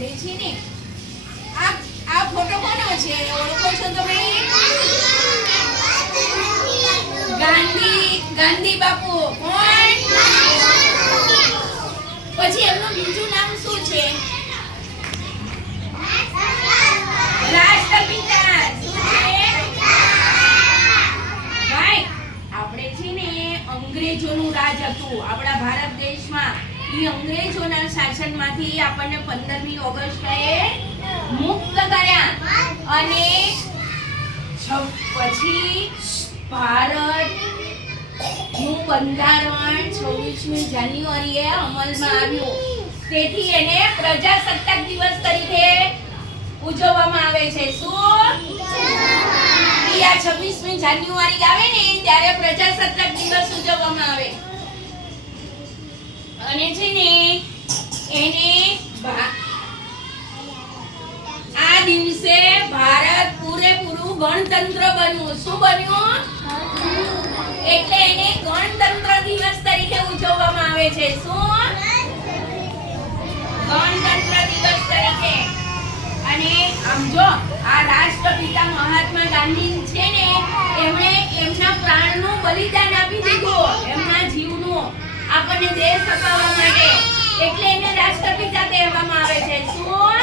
સાંભળે ને આ આ ફોટો કોનો છે? ઓળખો છો તમે ગાંધી ગાંધી બાપુ. કોણ? પછી એમનું બીજું નામ શું છે? શું છે? ભાઈ, આપણે છે ને અંગ્રેજોનું રાજ હતું આપણા ભારત દેશમાં. ઈ અંગ્રેજોના શાસનમાંથી આપણને 15મી ઓગસ્ટે મુક્ત કર્યા. અને પછી ભારત બંધારણ 26મી જાન્યુઆરીએ અમલમાં આવ્યું. તેથી એને પ્રજાસત્તાક દિવસ તરીકે ઉજવવામાં આવે છે. શું? આ 26મી જાન્યુઆરી આવે ને ત્યારે પ્રજાસત્તાક દિવસ ઉજવવામાં આવે. અને છે ને, એને આ દિવસે ભારત પૂરેપૂરું ગણતંત્ર બન્યું. શું બન્યું? એટલે એને ગણતંત્ર દિવસ તરીકે ઉજવવામાં આવે છે. શું? ગણતંત્ર દિવસ તરીકે. અને આમ જો, આ રાષ્ટ્રપિતા મહાત્મા ગાંધી છે ને, એમણે એમના પ્રાણનું બલિદાન આપી દીધું એમના જીવનું આપણને દેશ અપાવવા માટે. એટલે એને રાષ્ટ્રપિતા કહેવામાં આવે છે. શું?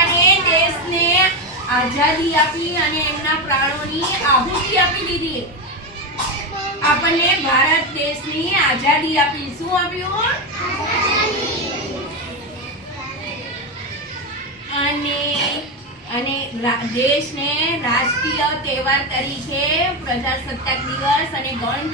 અને દેશને આઝાદી આપી અને એમના પ્રાણોની આહુતિ આપી દીધી. આપણને ભારત દેશની આઝાદી આપી. શું આપ્યું? અને અને દેશને રાષ્ટ્રીય તહેવાર તરીકે પ્રજાસત્તાક દિવસ અને ગણતંત્ર